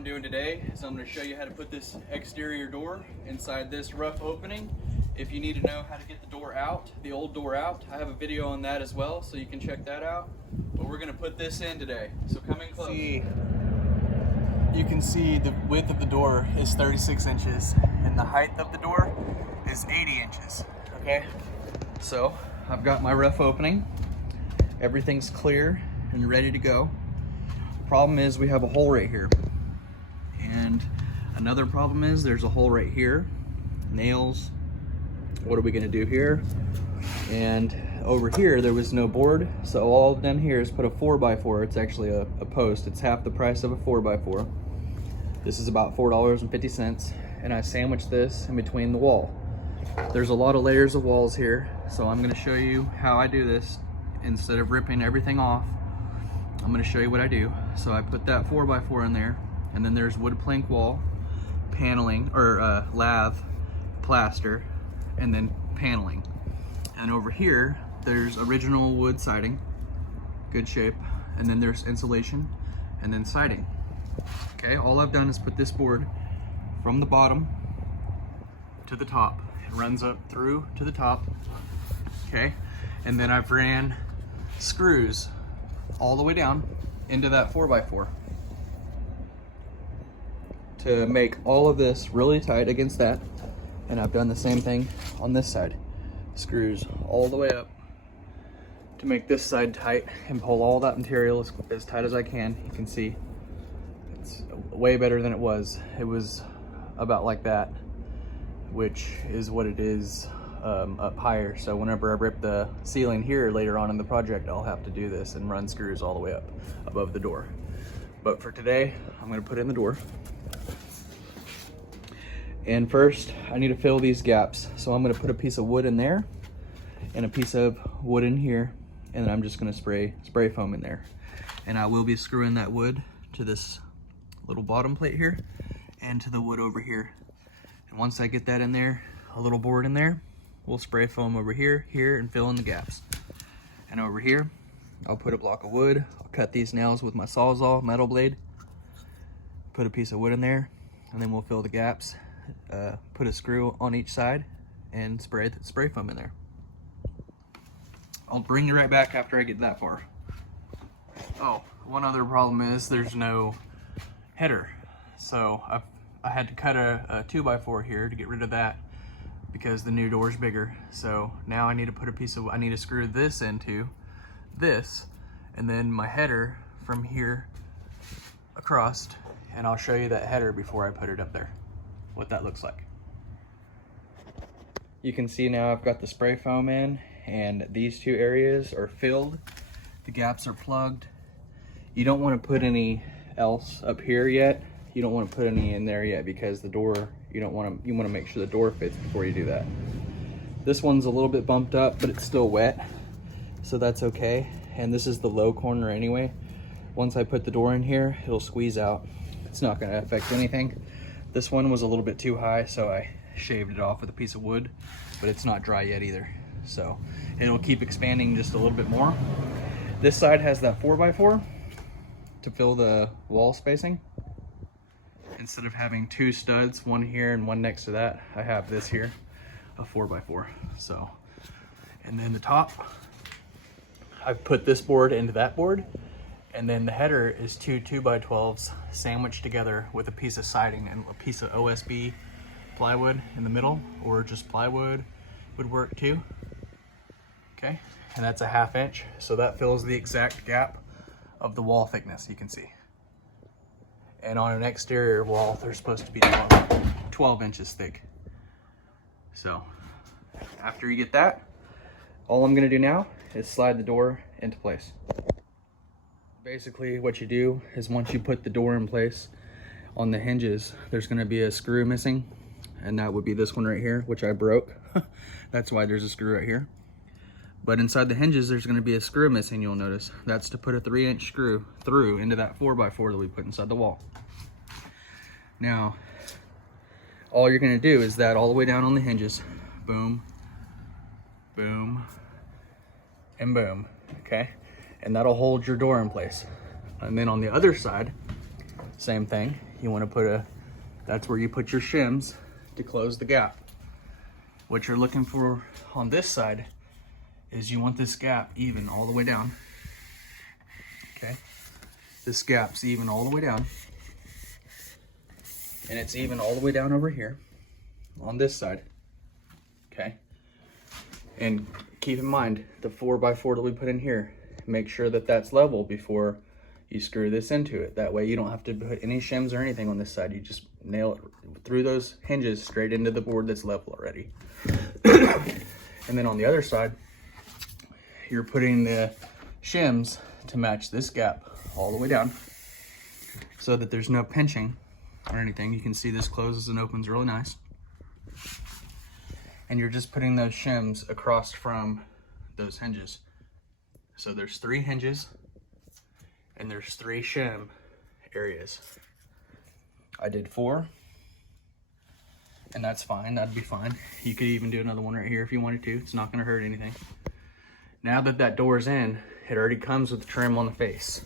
I'm doing today is I'm going to show you how to put this exterior door inside this rough opening. If you need to know how to get the door out, the old door out, I have a video on that as well, so you can check that out. But we're going to put this in today, so come in close. You can see the width of the door is 36 inches and the height of the door is 80 inches. Okay, so I've got my rough opening. Everything's clear and ready to go. Problem is we have a hole right here. And another problem is there's a hole right here. Nails. What are we gonna do here? And over here there was no board, so all I've done here is put a 4x4. It's actually a post. It's half the price of a 4x4. This is about $4.50, and I sandwiched this in between the wall. There's a lot of layers of walls here, so I'm gonna show you how I do this. Instead of ripping everything off, I'm gonna show you what I do. So I put that 4x4 in there, and then there's wood plank wall, paneling, or lath, plaster, and then paneling. And over here, there's original wood siding, good shape, and then there's insulation, and then siding. Okay, all I've done is put this board from the bottom to the top. It runs up through to the top, okay? And then I've ran screws all the way down into that 4x4 to make all of this really tight against that. And I've done the same thing on this side. Screws all the way up to make this side tight and pull all that material as tight as I can. You can see it's way better than it was. It was about like that, which is what it is up higher. So whenever I rip the ceiling here later on in the project, I'll have to do this and run screws all the way up above the door. But for today, I'm going to put in the door. And first, I need to fill these gaps. So I'm going to put a piece of wood in there and a piece of wood in here, and then I'm just going to spray foam in there. And I will be screwing that wood to this little bottom plate here and to the wood over here. And once I get that in there, a little board in there, we'll spray foam over here, and fill in the gaps. And over here, I'll put a block of wood. I'll cut these nails with my Sawzall metal blade, put a piece of wood in there, and then we'll fill the gaps, put a screw on each side, and spray foam in there. I'll bring you right back after I get that far. Oh, one other problem is there's no header. So I had to cut a 2x4 here to get rid of that, because the new door is bigger. So now I need to put I need to screw this into this, and then my header from here across, and I'll show you that header before I put it up there, what that looks like. You can see now I've got the spray foam in, and these two areas are filled. The gaps are plugged. You don't want to put any else up here yet. You don't want to put any in there yet, because the door, you want to make sure the door fits before you do that. This one's a little bit bumped up, but it's still wet, so that's okay. And this is the low corner anyway. Once I put the door in here, it'll squeeze out. It's not going to affect anything. This one was a little bit too high, so I shaved it off with a piece of wood, but it's not dry yet either. So it'll keep expanding just a little bit more. This side has that 4x4 to fill the wall spacing. Instead of having two studs, one here and one next to that, I have this here, a 4x4. So, and then the top, I've put this board into that board, and then the header is two 2x12s sandwiched together with a piece of siding and a piece of OSB plywood in the middle, or just plywood would work too. Okay, and that's a 1/2 inch, so that fills the exact gap of the wall thickness, you can see. And on an exterior wall, they're supposed to be 12 inches thick. So after you get that, all I'm gonna do now is slide the door into place. Basically what you do is, once you put the door in place, on the hinges, there's gonna be a screw missing, and that would be this one right here, which I broke. That's why there's a screw right here. But inside the hinges, there's gonna be a screw missing, you'll notice. That's to put a 3-inch screw through into that 4x4 that we put inside the wall. Now, all you're gonna do is that all the way down on the hinges. Boom, boom, and boom, okay? And that'll hold your door in place. And then on the other side, same thing. You want to put that's where you put your shims to close the gap. What you're looking for on this side is you want this gap even all the way down. Okay, this gap's even all the way down, and it's even all the way down over here on this side. Okay, and keep in mind the 4x4 that we put in here, make sure that that's level before you screw this into it. That way you don't have to put any shims or anything on this side. You just nail it through those hinges straight into the board that's level already. And then on the other side, you're putting the shims to match this gap all the way down so that there's no pinching or anything. You can see this closes and opens really nice. And you're just putting those shims across from those hinges. So there's 3 hinges and there's 3 shim areas. I did 4, and that's fine, that'd be fine. You could even do another one right here if you wanted to. It's not gonna hurt anything. Now that that door's in, it already comes with trim on the face.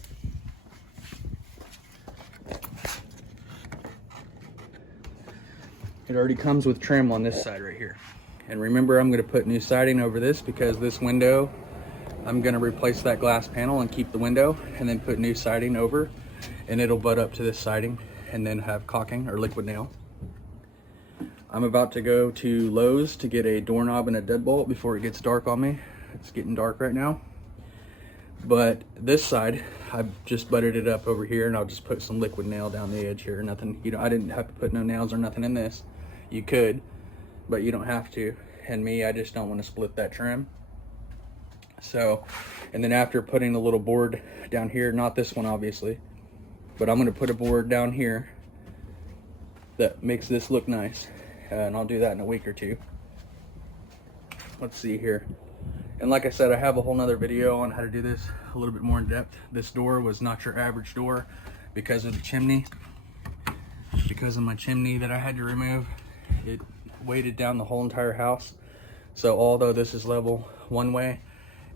It already comes with trim on this side right here. And remember, I'm gonna put new siding over this because this window, I'm gonna replace that glass panel and keep the window and then put new siding over, and it'll butt up to this siding and then have caulking or liquid nail. I'm about to go to Lowe's to get a doorknob and a deadbolt before it gets dark on me. It's getting dark right now. But this side, I've just butted it up over here, and I'll just put some liquid nail down the edge here. Nothing, you know, I didn't have to put no nails or nothing in this. You could, but you don't have to. And me, I just don't want to split that trim. So, and then after putting a little board down here, not this one obviously, but I'm going to put a board down here that makes this look nice. And I'll do that in a week or 2. Let's see here. And like I said, I have a whole nother video on how to do this a little bit more in depth. This door was not your average door because of the chimney. Because of my chimney that I had to remove, it weighted down the whole entire house. So although this is level one way,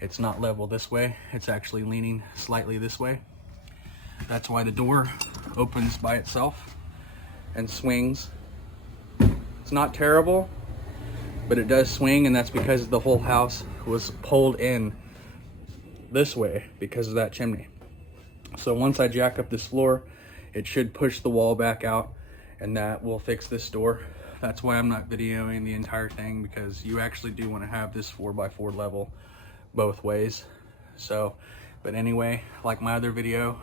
it's not level this way. It's actually leaning slightly this way. That's why the door opens by itself and swings. It's not terrible, but it does swing, and that's because the whole house was pulled in this way because of that chimney. So once I jack up this floor, it should push the wall back out, and that will fix this door. That's why I'm not videoing the entire thing, because you actually do want to have this 4x4 level both ways. So, but anyway, like my other video,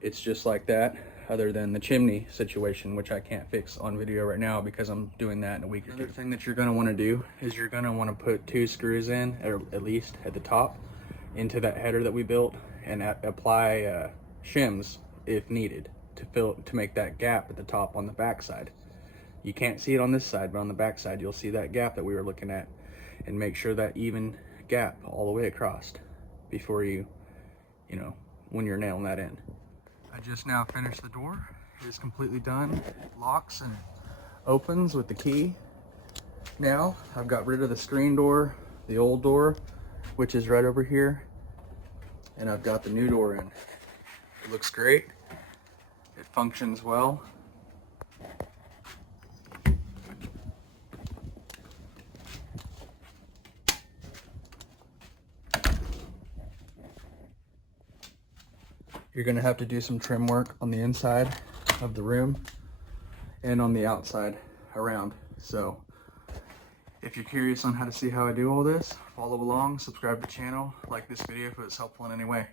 it's just like that, other than the chimney situation, which I can't fix on video right now because I'm doing that in a week or 2. Another thing that you're going to want to do is you're going to want to put 2 screws in, or at least at the top, into that header that we built, and apply shims if needed to make that gap at the top on the back side. You can't see it on this side, but on the back side you'll see that gap that we were looking at, and make sure that even gap all the way across before you know, when you're nailing that in. I just now finished the door. It is completely done. It locks and opens with the key. Now I've got rid of the screen door, the old door, which is right over here, and I've got the new door in. It looks great. It functions well. You're gonna have to do some trim work on the inside of the room and on the outside around. So if you're curious on how to see how I do all this, follow along, subscribe to the channel, like this video if it's helpful in any way.